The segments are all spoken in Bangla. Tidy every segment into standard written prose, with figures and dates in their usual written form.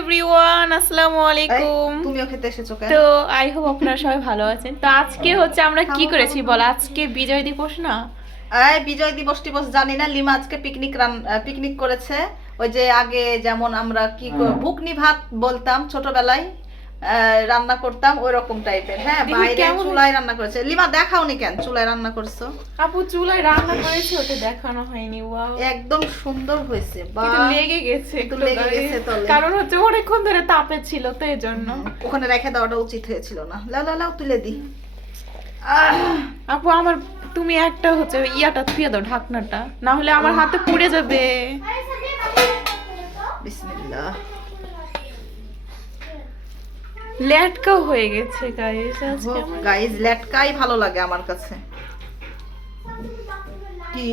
এভরিওয়ান, আসসালামু আলাইকুম। তুমিও খেতে এসেছো কেন? তো আই হোপ আপনারা সবাই ভালো আছেন। তো আজকে হচ্ছে আমরা কি করেছি বল, আজকে বিজয় দিবস না? বিজয় দিবস টিবস জানি না, লিমা আজকে পিকনিক করেছে। ওই যে আগে যেমন আমরা বুকনি ভাত বলতাম ছোটবেলায়, রান্না করতাম ওই রকম টাইপের। হ্যাঁ, বাইরে চুলায় রান্না করেছে। লিমা দেখাওনি কেন চুলায় রান্না করছো? আপু চুলায় রান্না করেছে, ওটা দেখানো হয়নি। ওয়াও, একদম সুন্দর হয়েছে। কিন্তু লেগে গেছে, একটু লেগে গেছে তলে। কারণ হচ্ছে অনেকক্ষণ ধরে তাপে ছিল তো এজন্য। ওখানে রেখে দেওয়াটা উচিত হয়েছিল না। লাও লাও লাও, তুলে দি। আপু আমার তুমি একটা হচ্ছে ইয়াটা থুয়ে দাও, ঢাকনাটা, না হলে আমার হাতে পুড়ে যাবে। বিসমিল্লাহ। লেটকা হয়ে গেছে গাইস আজকে আমার। গাইস লেটকাই ভালো লাগে আমার কাছে। কি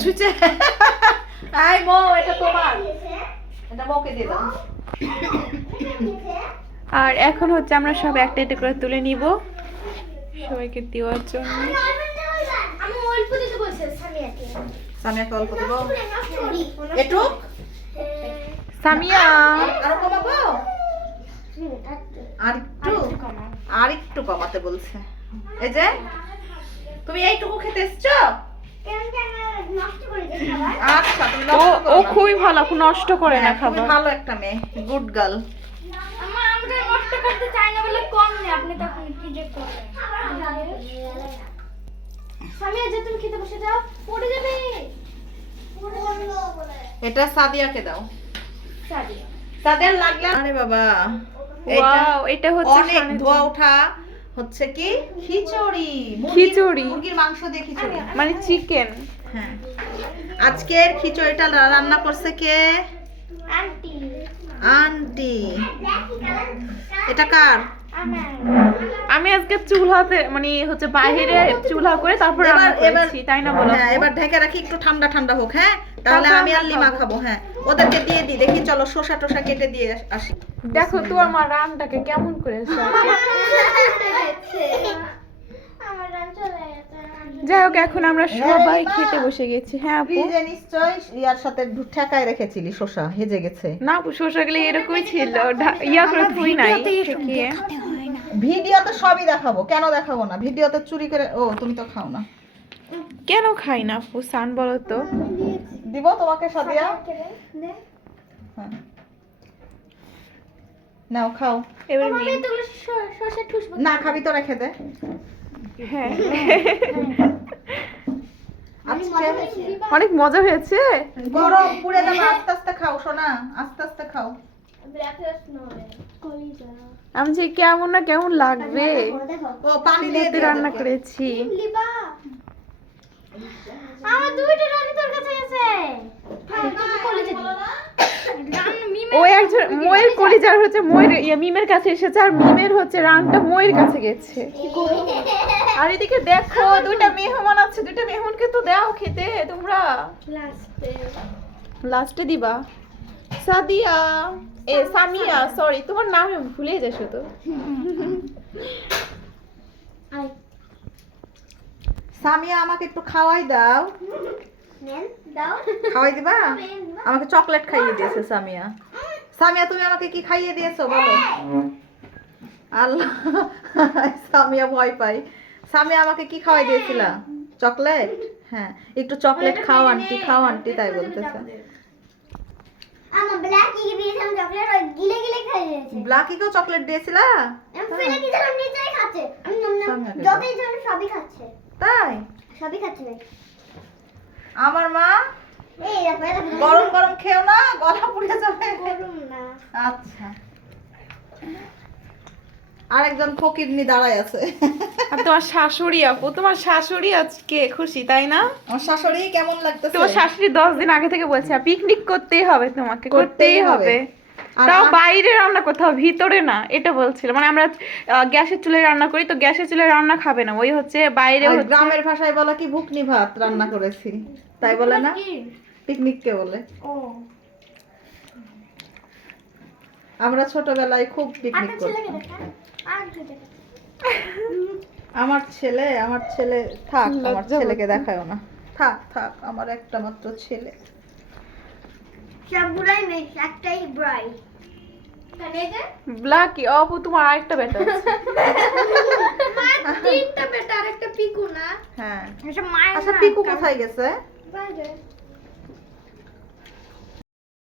ছুচে? আই মো, এটা তোমার, এটা মোকে দিয়ে দাও। আর এখন হচ্ছে আমরা সব একটা একটা করে তুলে নিব সবাইকে দেওয়ার জন্য। আমি অল্প দিতে বলছি সামিয়াকে। সামিয়াকে অল্প দেব। একটু সামিয়া আরো কমাবো? আর একটু কমাতে বলছে। এই যে তুমি এইটুকু খেতে এসছো? নষ্ট করে দিই খাবার। আচ্ছা, তুমি ও নষ্ট করো ও না। খুবই ভালো, আপু নষ্ট করে না হ্যাঁ, তুমি খাবার। ভালো একটা মেয়ে, গুড গার্ল। আমরা নষ্ট করতে চাই না বলে কম নেই, আপনি তখন কি যে করেন। সামিয়া যে তুমি খেতে বসে যাও, পড়ে যাবে। এটা সাদিয়াকে দাও। সাদিয়া তাদের লাগলে। আরে বাবা, ওয়াও, এটা হচ্ছে অনেক সানের ধোয়া জন্য। ওঠা হচ্ছে কি খিচুড়ি। খিচুড়ি মুরগির মাংস দিয়ে খিচুড়ি, মানে চিকেন। হ্যাঁ। আজকের খিচুড়িটা রান্না করছে কে? Aunty aunty. এটা কার? আমার আমি আজকে চুলাতে মানে হচ্ছে বাইরে চুলা করে তারপর রান্না করেছি, তাই না বলো? হ্যাঁ, এবার ঢেকে রাখি, একটু ঠান্ডা ঠান্ডা হোক। হ্যাঁ, তাহলে তারপর আমি আর আমরা লিমা খাবো। খাবো। হ্যাঁ, ওদেরকে দিয়ে দিই। দেখি, চলো শসা টসা কেটে দিয়ে আসি। দেখো তোমার মা রান্নাটাকে কেমন করেছে। আমার রান চলে গেছে। যাই হোক, এখন আমরা সবাই রিমা, খেতে বসে গেছি। হ্যাঁ আপু। ফ্রিজে নিশ্চয়ই ইয়ার সাথে ঠেকায় রেখেছিলি, শসা হেজে গেছে। না আপু, শসা গেলে এরকমই ছিল, ইয়া করে থুই নাই ঠেকিয়ে। ভিডিওতে সবই দেখাবো, কেন দেখাবো না? ভিডিওতে চুরি করে। ও, তুমি তো খাও না। কেন খাই না আপু, সান বলো তো। দিব তোমাকে সাদিয়া। হ্যাঁ, নাও খাও। এবার আমি তো শসা ঠুসবো। না খাবি তো রেখে দে। হ্যাঁ, আজকে অনেক মজা হয়েছে। গরম পুড়ে যাবে, আস্তে আস্তে খাও সোনা, আস্তে আস্তে খাও। ব্ল্যাক রাইস নয় কলিজা। আমি যে কেমন না কেমন লাগবে। ও, পানি দিয়ে চুলাতে দিয়ে রান্না ওদেরকে। করেছি। লিবা আমার দুইটা রানী তোর কাছে আছে। কলিজা ও একজন ময়ের কলিজার হচ্ছে ময়ের মিমের কাছে এসেছে, আর মিমের হচ্ছে রানটা ময়ের কাছে গেছে। আর এদিকে দেখো দুইটা মেহমান আছে, দুইটা মেহমানকে তো দাও খেতে তোমরা। লাস্টে দিবা। সাদিয়া, সামিয়া, সরি তোমার নাম আমি ভুলে যাই শুধু। সামিয়া, আমাকে একটু খাওয়াই দাও। দাও খাওয়াই দিবা? আমাকে চকলেট খাইয়ে দিয়েছে সামিয়া। সামিয়া, তুমি আমাকে কি খাইয়ে দিয়েছো বলো? আল্লাহ, সামিয়া ভয় পাই। সামিয়া, আমাকে কি খাওয়াই দিয়েছিলা? চকলেট? হ্যাঁ, একটু চকলেট খাও আন্টি, খাও আন্টি, তাই বলতেছে। আমার ব্ল্যাকি দিয়েছিলাম চকলেট, ওই গিলে গিলে খাই দিয়েছে। ব্ল্যাকিকেও চকলেট দিয়েছিলা? আমি ফেলে দিয়েছিলাম, নিচেই খাচ্ছে। আমি সামনে যতই জন সবই খাচ্ছে, তাই? সবই খাচ্ছে না। আমার মা, এই দেখো এটা গরম গরম খেও না, গলা পুড়ে যাবে। গরম না। আচ্ছা, আরেকজন ফকিরনি দাঁড়ায় আছে। আর তোমার শাশুড়ি আপু, তোমার শাশুড়ি আজকে খুশি তাই না? আমার শাশুড়ি কেমন লাগতেছে? তোমার শাশুড়ি 10 দিন আগে থেকে বলছে পিকনিক করতেই হবে, তোমাকে করতেই হবে। আর তাও বাইরে রান্না করতে হবে, ভিতরে না, এটা বলছিল। মানে আমরা গ্যাসের চুলায় রান্না করি, তো গ্যাসের চুলায় রান্না খাবে না, ওই হচ্ছে বাইরে আর হচ্ছে। গ্রামের ভাষায় বলা কি ভুকনি ভাত রান্না করেছি, তাই বলে না? পিকনিক কে বলে? ও আমরা ছোটবেলায় খুব পিকনিক আপনার ছেলেকে করতাম। দেখা আর দুইটা আমার ছেলে থাক, আমার লজ্জা ছেলেকে হচ্ছে। দেখায়ও না। থাক থাক, আমার একটা মাত্র ছেলে। সব বুড়াই নেই, একটাই ব্রাই। কানে যে ব্ল্যাকি অপু তোমার আরেকটা বেটা আছে। মা তিনটা বেটা আর একটা পিকু না হ্যাঁ এসব মায়ের আচ্ছা না, পিকু কারণ- কোথায় গেছে? বাইরে